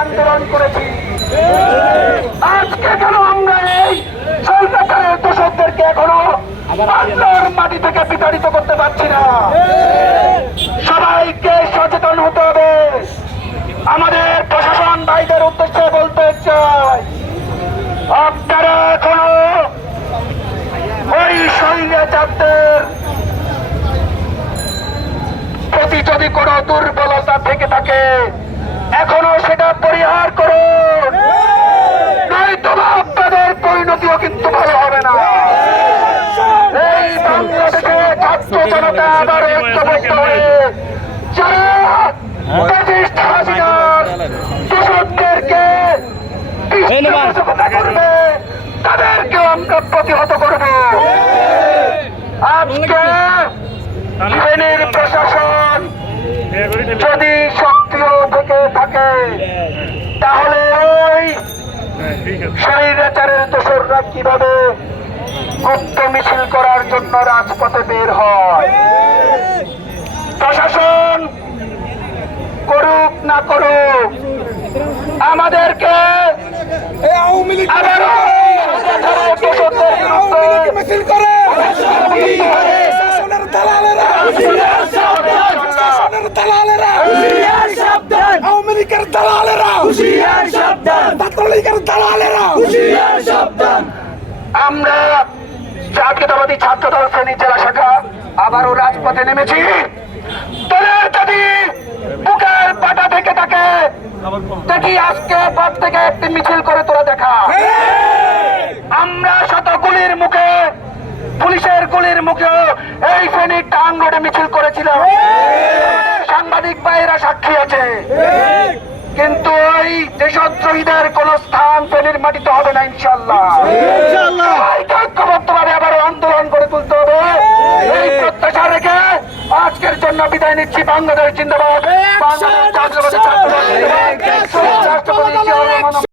আন্দোলন করেছি। আজকে কেন আমরা এই সরকারের দোষকদেরকে এখনো বাংলার মাটি থেকে বিতাড়িত করতে পারছি না? সবাইকে সচেতন হতে হবে। আমাদের প্রশাসন ভাইদের উদ্দেশ্যে বলতে চাই, আপনারা এখনো ওই স্বৈরাচারদের প্রতি যদি কোনো দুর্বলতা থেকে থাকে এখনো সেটা পরিহার করুন, নয়তো আপনাদের পরিণতিও কিন্তু ভালো হবে না। এই বাংলাদেশে ছাত্র জনতা আবার ঐক্যবদ্ধ হয়ে যারা ফ্যাসিস্ট হাসিনার দোষকদেরকে পৃষ্ঠপোষকতা করবে তাদেরকেও আমরা প্রতিহত করব। আজকে ফেনীর প্রশাসন যদি সক্রিয় থেকে থাকে তাহলে ওই স্বৈরাচারের দোসররা কিভাবে গুপ্ত মিছিল করার জন্য রাজপথে বের হয়। প্রশাসন করুক না করুক, আমাদেরকে আবারও মিছিল করে আমরা জাতীয়তাবাদী ছাত্রদল ফেনী জেলা শাখা আবারও রাজপথে নেমেছি। দলের যদি বুকের পাটা থেকে থাকে দেখি আজকে পথ থেকে একটি মিছিল করে তোরা দেখা। আমরা শত গুলির মুখে, পুলিশের গুলির মুখেও এই ফেনীর টাং রোডে মিছিল করেছিলাম। সাংবাদিক ভাইয়েরা সাক্ষী আছে। কিন্তু ওই দেশদ্রোহীদের কোন স্থান ফেনীর মাটিতে হবে না ইনশাল্লাহ। ঐক্যবদ্ধভাবে আবারও আন্দোলন করে তুলতে হবে। এই প্রত্যাশা রেখে আজকের জন্য বিদায় নিচ্ছি। বাংলাদেশ জিন্দাবাদ। বাংলাদেশ জাতীয়তাবাদী ছাত্র দল জিন্দাবাদ। রাষ্ট্রপতি জিয়াউর রহমান।